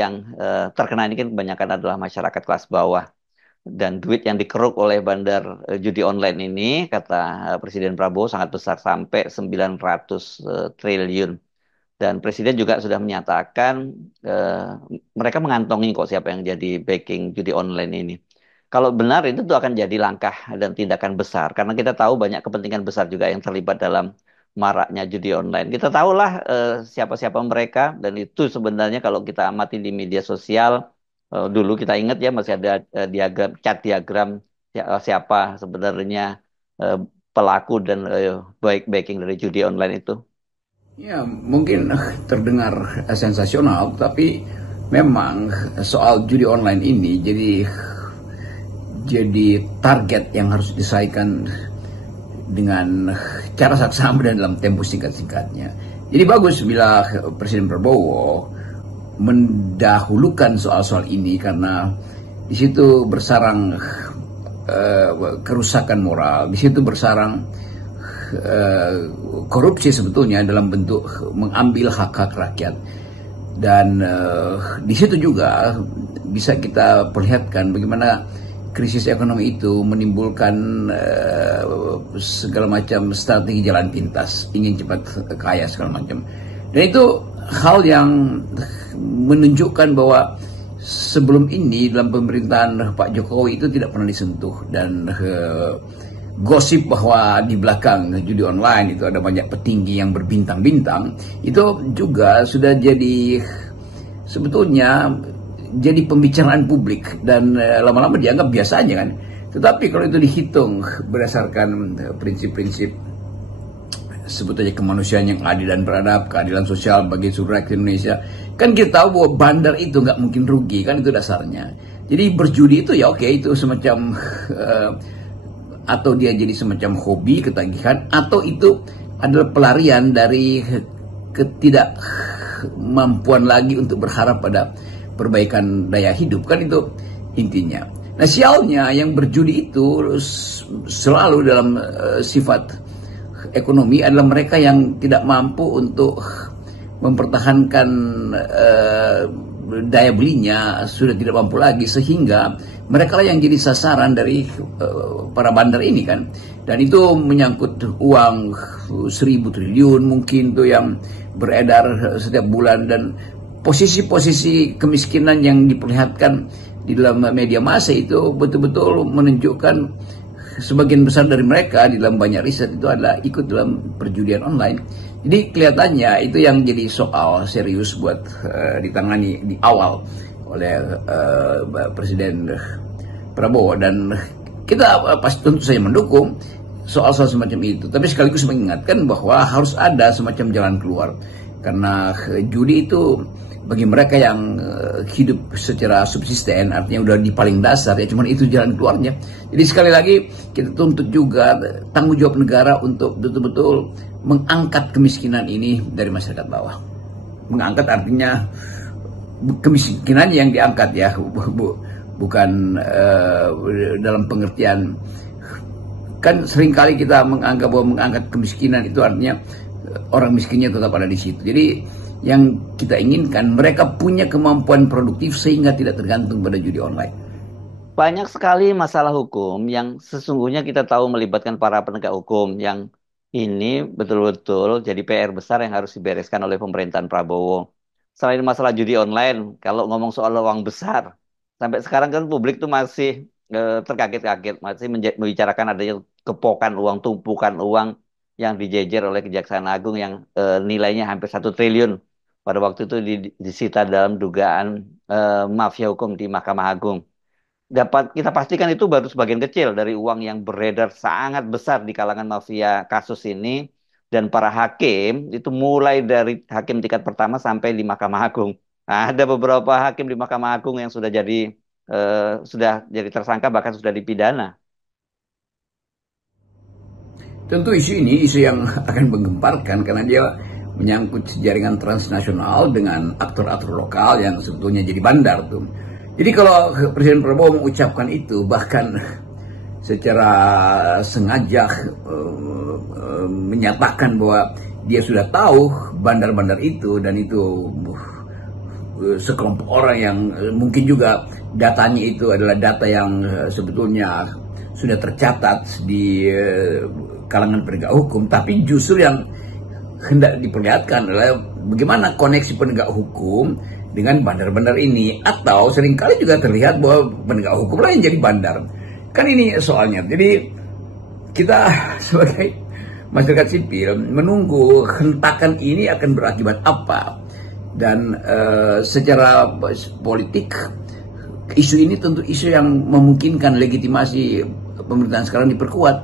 yang terkena ini kan kebanyakan adalah masyarakat kelas bawah. Dan duit yang dikeruk oleh bandar judi online ini, kata Presiden Prabowo, sangat besar sampai 900 triliun. Dan Presiden juga sudah menyatakan eh, mereka mengantongi kok siapa yang jadi backing judi online ini. Kalau benar itu tuh akan jadi langkah dan tindakan besar karena kita tahu banyak kepentingan besar juga yang terlibat dalam maraknya judi online. Kita tahulah siapa-siapa mereka dan itu sebenarnya kalau kita amati di media sosial dulu kita ingat ya masih ada diagram chat diagram siapa sebenarnya eh, pelaku dan baik backing dari judi online itu. Ya, mungkin terdengar sensasional, tapi memang soal judi online ini jadi target yang harus diselesaikan dengan cara saksama dan dalam tempo singkat-singkatnya. Jadi bagus bila Presiden Prabowo mendahulukan soal-soal ini karena di situ bersarang kerusakan moral, di situ bersarang korupsi sebetulnya dalam bentuk mengambil hak-hak rakyat. Dan di situ juga bisa kita perlihatkan bagaimana krisis ekonomi itu menimbulkan segala macam strategi jalan pintas, ingin cepat kaya segala macam. Dan itu hal yang menunjukkan bahwa sebelum ini dalam pemerintahan Pak Jokowi itu tidak pernah disentuh. Dan gosip bahwa di belakang judi online itu ada banyak petinggi yang berbintang-bintang, itu juga sudah jadi sebetulnya jadi pembicaraan publik dan lama-lama dianggap biasa aja kan. Tetapi kalau itu dihitung berdasarkan prinsip-prinsip sebetulnya kemanusiaan yang adil dan beradab, keadilan sosial bagi seluruh rakyat Indonesia, kan kita tahu bahwa bandar itu nggak mungkin rugi, kan itu dasarnya. Jadi berjudi itu ya oke, itu semacam atau dia jadi semacam hobi, ketagihan, atau itu adalah pelarian dari ketidakmampuan lagi untuk berharap pada perbaikan daya hidup, kan itu intinya. Nah sialnya yang berjudi itu selalu dalam sifat ekonomi adalah mereka yang tidak mampu untuk mempertahankan daya belinya, sudah tidak mampu lagi, sehingga mereka lah yang jadi sasaran dari para bandar ini kan. Dan itu menyangkut uang 1.000 triliun mungkin tuh yang beredar setiap bulan, dan posisi-posisi kemiskinan yang diperlihatkan di dalam media massa itu betul-betul menunjukkan sebagian besar dari mereka di dalam banyak riset itu adalah ikut dalam perjudian online. Jadi kelihatannya itu yang jadi soal serius buat ditangani di awal oleh Presiden Prabowo, dan kita pasti tentu saja mendukung soal-soal semacam itu, tapi sekaligus mengingatkan bahwa harus ada semacam jalan keluar karena judi itu bagi mereka yang hidup secara subsisten, artinya udah di paling dasar ya, cuman itu jalan keluarnya. Jadi sekali lagi kita tuntut juga tanggung jawab negara untuk betul-betul mengangkat kemiskinan ini dari masyarakat bawah. Mengangkat artinya kemiskinan yang diangkat ya, bukan dalam pengertian, kan seringkali kita menganggap bahwa mengangkat kemiskinan itu artinya orang miskinnya tetap ada di situ. Jadi yang kita inginkan mereka punya kemampuan produktif sehingga tidak tergantung pada judi online. Banyak sekali masalah hukum yang sesungguhnya kita tahu melibatkan para penegak hukum yang ini betul-betul jadi PR besar yang harus dibereskan oleh pemerintahan Prabowo. Selain masalah judi online, kalau ngomong soal uang besar, sampai sekarang kan publik tuh masih terkaget-kaget, masih membicarakan adanya kepokan uang, tumpukan uang yang dijejer oleh Kejaksaan Agung yang nilainya hampir 1 triliun. Pada waktu itu disita dalam dugaan mafia hukum di Mahkamah Agung. Dapat kita pastikan itu baru sebagian kecil dari uang yang beredar sangat besar di kalangan mafia kasus ini, dan para hakim itu mulai dari hakim tingkat pertama sampai di Mahkamah Agung. Nah, ada beberapa hakim di Mahkamah Agung yang sudah jadi tersangka bahkan sudah dipidana. Tentu isu ini isu yang akan menggemparkan karena dia menyangkut jaringan transnasional dengan aktor-aktor lokal yang sebetulnya jadi bandar tuh. Jadi kalau Presiden Prabowo mengucapkan itu, bahkan secara sengaja menyatakan bahwa dia sudah tahu bandar-bandar itu dan itu sekelompok orang yang mungkin juga datanya itu adalah data yang sebetulnya sudah tercatat di kalangan penegak hukum, tapi justru yang hendak diperlihatkan adalah bagaimana koneksi penegak hukum dengan bandar-bandar ini, atau seringkali juga terlihat bahwa penegak hukum lain jadi bandar. Kan ini soalnya. Jadi kita sebagai masyarakat sipil menunggu hentakan ini akan berakibat apa. Dan secara politik, isu ini tentu isu yang memungkinkan legitimasi pemerintahan sekarang diperkuat.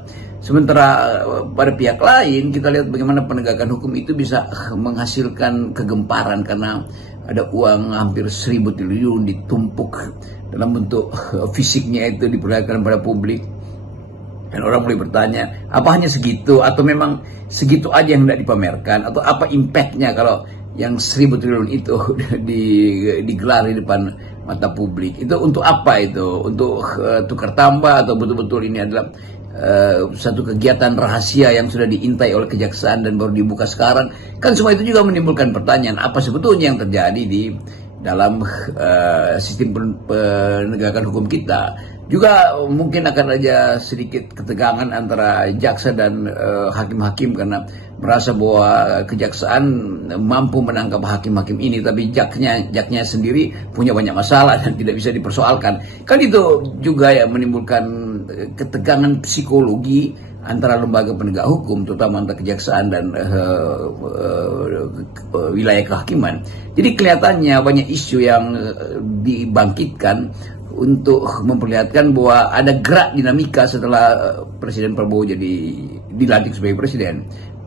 Sementara pada pihak lain kita lihat bagaimana penegakan hukum itu bisa menghasilkan kegemparan karena ada uang hampir 1.000 triliun ditumpuk dalam bentuk fisiknya itu diperlihatkan pada publik. Dan orang mulai bertanya, apa hanya segitu atau memang segitu aja yang tidak dipamerkan, atau apa impactnya kalau yang 1.000 triliun itu digelar di depan mata publik. Itu untuk apa itu? Untuk tukar tambah atau betul-betul ini adalah satu kegiatan rahasia yang sudah diintai oleh kejaksaan dan baru dibuka sekarang? Kan semua itu juga menimbulkan pertanyaan, apa sebetulnya yang terjadi di dalam sistem penegakan hukum kita. Juga mungkin akan ada sedikit ketegangan antara jaksa dan hakim-hakim karena merasa bahwa kejaksaan mampu menangkap hakim-hakim ini, tapi jaknya sendiri punya banyak masalah dan tidak bisa dipersoalkan. Kan itu juga ya menimbulkan ketegangan psikologi antara lembaga penegak hukum, terutama antara kejaksaan dan wilayah kehakiman. Jadi kelihatannya banyak isu yang dibangkitkan untuk memperlihatkan bahwa ada gerak dinamika setelah Presiden Prabowo jadi dilantik sebagai presiden.